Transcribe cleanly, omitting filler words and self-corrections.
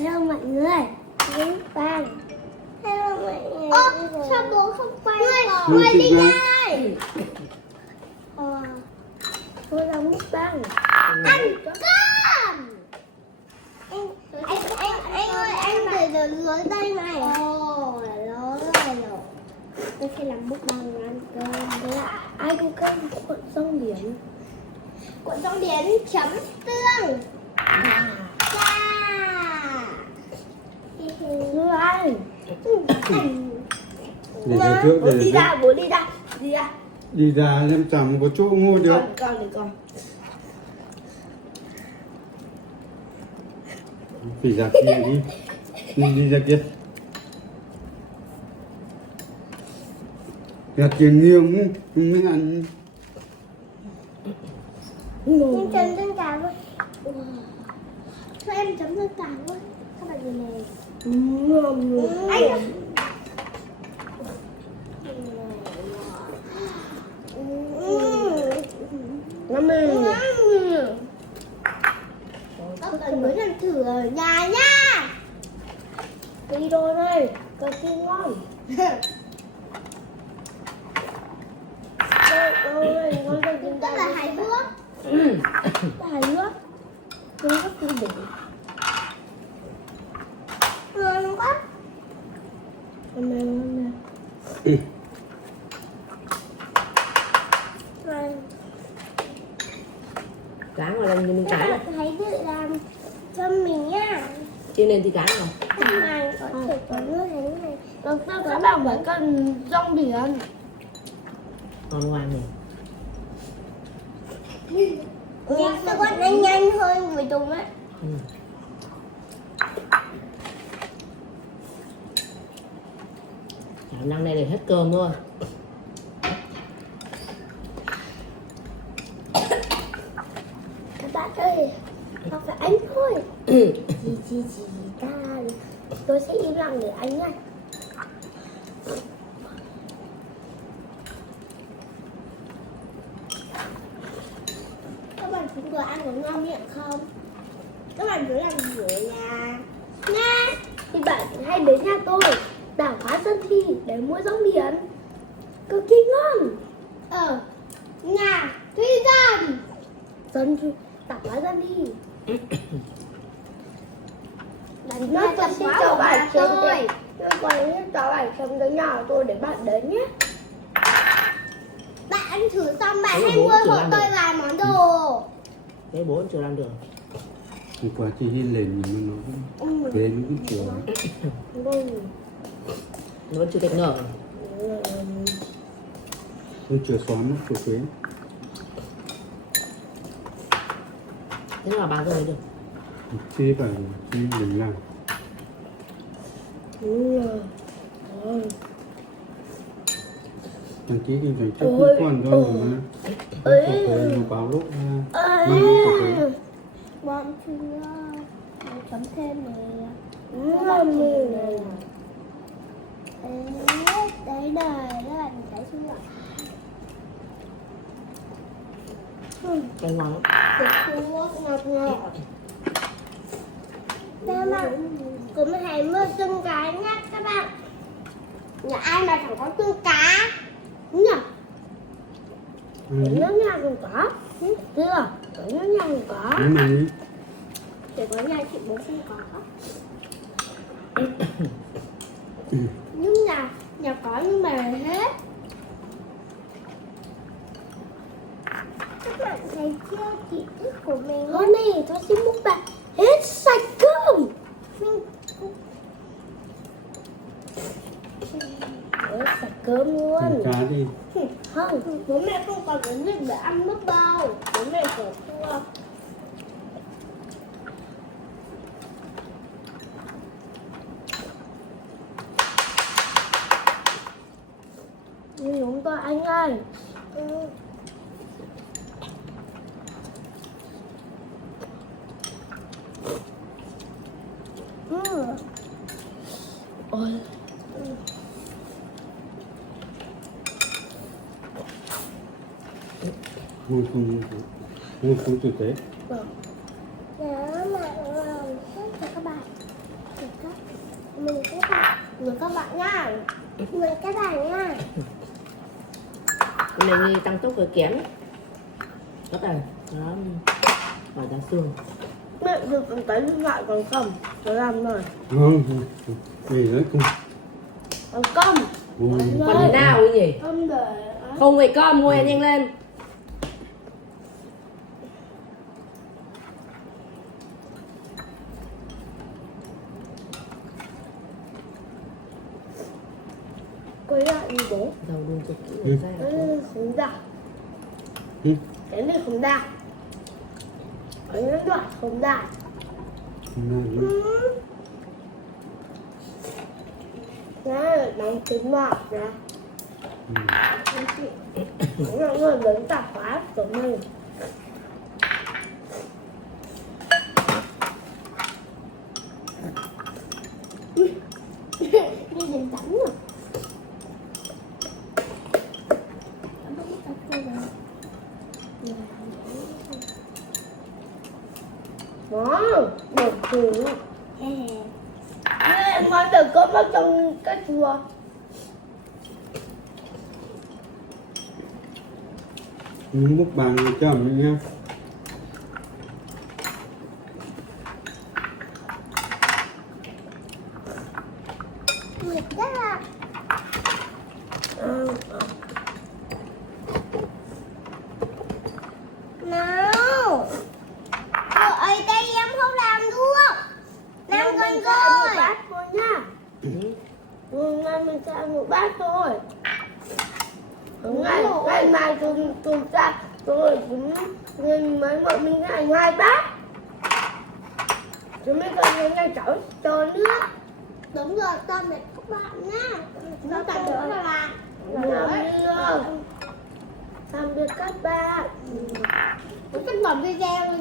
Hello mọi người, Vĩnh Vàng. Hello mọi người. Sao bố không quay quay đi ra đây. Cô là Vĩnh Vàng. Ăn cơm. Anh ơi, anh để lối đây này. Ồ, lối rồi. Tôi sẽ làm mukbang ăn cơm. Đấy là anh cơm cuộn rong biển. Cuộn rong biển chấm tương. Để trước bố đi ra, bố đi ra, đi ra. Đi ra em chẳng có chỗ ngồi được. Con. Phải ra kia đi. Đi ra kia. Ra kia nhiều mới ăn. Em chấm tương cá với. Cho em chấm tương cá với. Các bạn nhìn này. Anh các bạn mới làm thử ở nhà nha. Đi đồ đây, cà phê ngon. Rất là hài hước. Hài hước. Tôi rất vui vẻ. Ngon quá. Ngon nè. Cá ngoài lần mình cá các bạn hãy tự làm cho mình nha. chiên lên thì cá rồi. Các bạn có thể có nước thế này. Lần sau các bạn phải cần rong biển. Còn ngoan này. Các bạn đánh nhanh hơn người Tùng á. Khả năng này để hết cơm thôi. Các bạn ơi, không phải anh thôi. Chị ta. Tôi sẽ im lặng để anh nha. Các bạn chúng tôi ăn có ngon miệng không? Các bạn cứ làm gì ở nhà nha. Thì bạn hãy đến nhà tôi đảo hóa Dân Thi để mua rong biển cực kỳ ngon. Nhà Thúy Dân đảo hóa Dân Thi. Nó sẽ cho bạn chơi. Nó còn cho bạn xem tới nhà tôi để bạn đến nhé. Bạn ăn thử xong bạn hãy mua hộ tôi vài món đồ. Đấy bố chưa làm được. Hôm qua chị Hiên lên nhưng mà nó về nó cũng chưa. Nó vẫn chưa tách nở. Nó chưa xóa mất của quế. Thế nào bán rồi được. Chị phải đừng làm. Thằng chí đi dành cho cuối con thôi mà. Nó báo lúc Bọn chưa chấm thêm này. Đấy đời đó là mình thấy chưa? Cái ngon lắm. Ngọt. Các bạn cũng hãy mua tương cá nhé các bạn. Nhà ai mà chẳng có tương cá. Đúng nhỉ? Nhớ nhà cũng có. Chưa? Nhớ nhà cũng có. đúng rồi. Chỉ có nhà chị bố không có. Nhưng nhà có nhưng mà hết. Các bạn thấy chưa chị thức của mình. Hôm nay tôi xin múc bạn hết sạch cơm. Hết sạch cơm luôn. Cá đi. Không, bố mẹ không còn cái việc để ăn nước đâu. Bố mẹ phải thua. Đúng rồi anh ơi. Ôi. Ngồi không tử tế. Dạ, mà cho các bạn. Mình các bạn nha. Mình các bạn nha. Cái này tăng tốc rồi kém. Các bạn, đó, bỏ ra xương. Mẹ được còn tới lại còn không? Nó làm rồi. Không, gì đấy cũng Còn công. Còn thế nào cái gì? Không để. Không phải con, mua nhanh lên. Cái là gì đấy? Dầu đun cho kỹ ra. Không ra. Ừ. Cái này không ra. Cái này đoạn không ra. Đó, đóng kính mọc ra. Nó người lớn tạp hóa của mình. Đi đến tắm rồi. Đó, được chữ. Ngon được có mất trong cái chùa. những bút bàn cho mình nha. Mệt ra. Nào. Rồi đây em không làm được. Làm con rồi. Bát thôi nha. Hôm mình sẽ ăn một bát thôi. Ngày mai chúng ta rồi chúng mấy bọn mình ăn 2 bát. Chúng mình còn ngày cháu cho nước. Đúng rồi, tạm biệt các bạn nha. Tạm biệt các bạn. Tạm biệt các bạn. Chắc bấm video